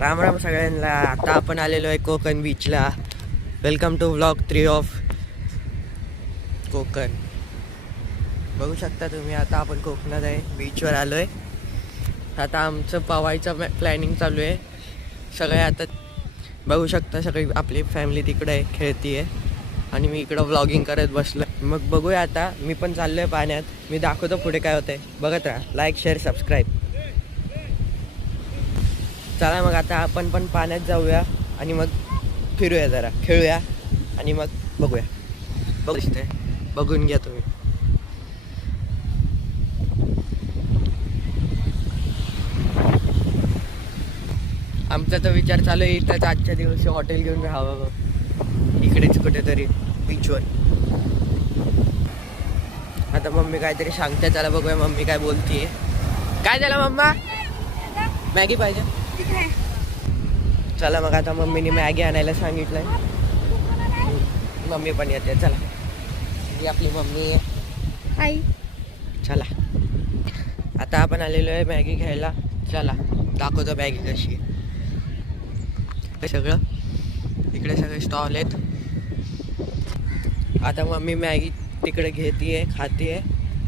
राम राम सगळ्यांना. आता आपण आलेलो आहे कोकण बीचला. Welcome to vlog 3 of Konkan. बघू शकता तुम्ही, आता आपण कोकणात आहे, बीचवर आलो आहे. आता आमचं पवायचं प्लॅनिंग चालू आहे. सगळे आता बघू शकता, सगळी आपली फॅमिली तिकडे आहे, खेळती आहे आणि मी इकडं व्लॉगिंग करत बसलो. मग बघूया, आता मी पण चाललो आहे पाण्यात. मी दाखवतो पुढे काय होतं आहे. बघत राहा, लाईक शेअर सबस्क्राईब. चला मग आता आपण पण पाण्यात जाऊया आणि मग फिरूया, जरा खेळूया आणि मग बघूया. बघून घ्या तुम्ही. आमचा तर विचार चालू आहे इथंच आजच्या दिवशी हॉटेल घेऊन राहावं इकडेच कुठेतरी बीचवर. आता मम्मी काहीतरी सांगते, चला बघूया मम्मी काय बोलतीये. काय झालं मम्मा? मॅगी पाहिजे. चला मग आता मम्मीने मॅगी आणायला सांगितलंय. मम्मी पण येते. चला, ही आपली मम्मी आहे. हाय. चला आता आपण आलेलो आहे मॅगी घ्यायला. चला दाखवतो मॅगी कशी आहे. सगळं इकडे सगळे स्टॉल आहेत. आता मम्मी मॅगी तिकडे घेतीये, खातीये.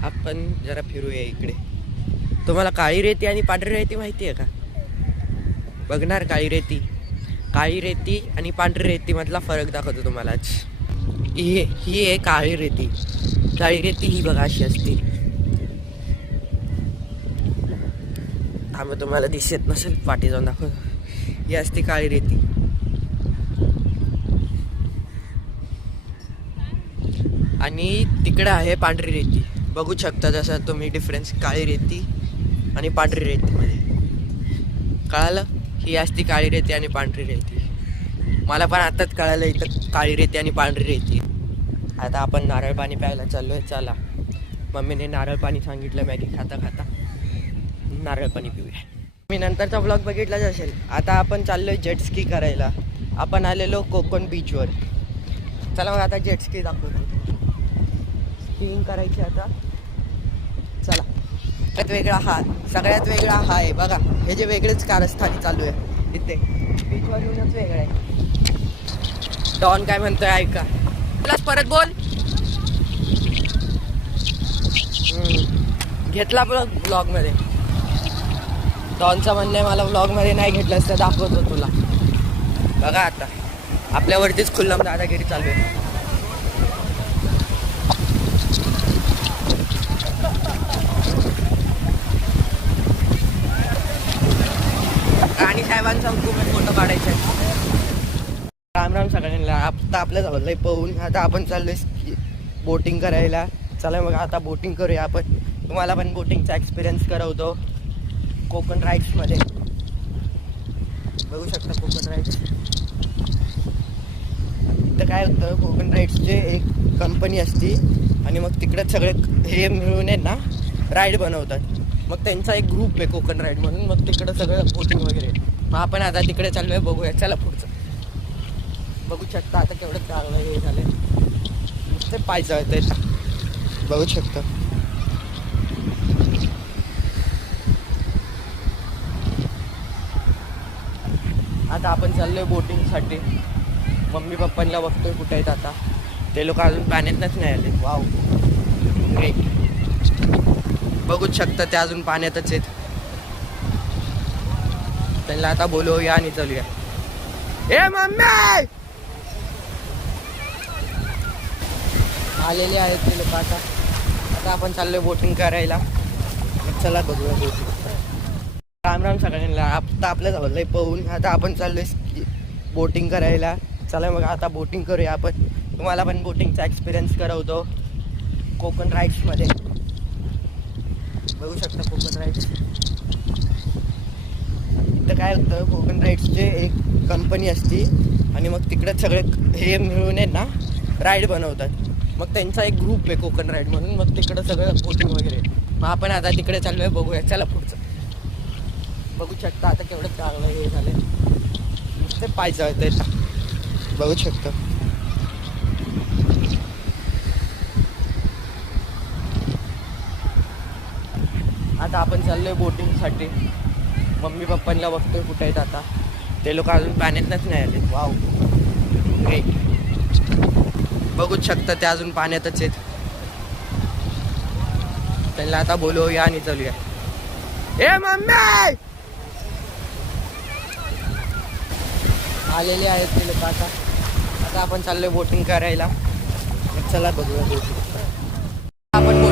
आपण जरा फिरूया इकडे. तुम्हाला काळी रेती आणि पांढरी रेती माहिती आहे का? बघणार. काळी रेती आणि पांढरी रेती मधला फरक दाखवतो तुम्हाला. ही आहे काळी रेती. काळी रेती ही बघा अशी असते. तुम्हाला दिसत नसेल, पाठी जाऊन दाखवतो. ही असते काळी रेती. आणि तिकडे आहे पांढरी रेती. बघू शकता जसं तुम्ही डिफरन्स काळी रेती आणि पांढरी रेती मध्ये. कळालं? ही असती काळी रेती आणि पांढरी रेती. मला पण आताच कळालं इथं काळी रेती आणि पांढरी रेती. आता आपण नारळ पाणी प्यायला चाललोय. चला, मम्मीने नारळ पाणी सांगितलं. मॅगी खाता खाता नारळ पाणी पिऊया. मी नंतरचा ब्लॉग बघितलाच असेल. आता आपण चाललोय जेटस्की करायला. आपण आलेलो कोकण बीचवर. चला मग आता जेटस्की दाखवतो. स्कीइंग करायची आता. चला. सगळ्यात वेगळा हा आहे बघा. हे जे वेगळेच कारस्थानी चालू आहे इथे बीचवर येऊनच वेगळं आहे. डॉन काय म्हणतोय ऐका. प्लस परत बोल. घेतला ब्लॉग मध्ये. डॉनचं म्हणणं आहे मला व्लॉग मध्ये नाही घेतलंस तर दाखवतो तुला. बघा आता आपल्यावरतीच खुल्लम दादागिरी चालू आहे. आणि साहेबांचा हुकूम फोटो काढायचा. राम राम सगळ्यांना. आता आपल्या जवळ पाहून आता आपण चाललोय बोटिंग करायला. चला मग आता बोटिंग करूया आपण. तुम्हाला पण बोटिंगचा एक्सपिरियन्स करवतो कोकण राईड्स मध्ये. बघू शकता कोकण राईड्स. तर काय होतं, कोकण राईड्सचे एक कंपनी असती आणि मग तिकडे सगळे हे मिळून आहे ना राईड बनवतात. मग त्यांचा एक ग्रुप आहे कोकण राईड म्हणून. मग तिकडं सगळं बोटिंग वगैरे. मग आपण आता तिकडे चाललोय. बघूया. चला पुढचं. बघू शकता आता केवढं चांगलं हे झालंय. नुसते पाय जळत आहेत. बघू शकता. आता आपण चाललोय बोटिंगसाठी. मम्मी पप्पांना बघतोय कुठे आहेत आता. ते लोक अजून पाण्यातच नाही आले. Wow, great. बघूच शकता ते अजून पाण्यातच आहेत. त्यांना आता बोलवूया आणि चालूया. ए मम्मी, आलेले आहेत ते लोक. आता आपण चाललोय बोटिंग करायला. चला बघूया बोटिंग. राम राम सगळ्यांना. आता आपल्या जवळ पाहून आता आपण चाललोय बोटिंग करायला. चला मग आता बोटिंग करूया आपण. तुम्हाला पण बोटिंगचा एक्सपिरियन्स करवतो कोकण राईड्स मध्ये. बघू शकता कोकण राईड्स. तर काय होतं, कोकण राईड्सचे एक कंपनी असती आणि मग तिकडे सगळे हे मिळून आहे ना राईड बनवतात. मग त्यांचा एक ग्रुप आहे कोकण राईड म्हणून. मग तिकडं सगळं बोटिंग वगैरे. मग आपण आता तिकडे चाललोय. बघूया. चला पुढचं. बघू शकता आता केवढं चांगलं हे झालंय. नुसते पाय जळत आहेत. बघू शकता. आता आपण चाललोय बोटिंगसाठी. मम्मी पप्पांना बघतोय कुठे आहेत आता. ते लोक अजून पाण्यातच नाही आले. Wow great. बघूच शकता ते अजून पाण्यातच आहेत. त्यांना आता बोलवूया आणि चलूया. ए मम्मी आलेले आहेत ते लोक. आता आपण चाललोय बोटिंग करायला. चला बघूया बोटिंग. आपण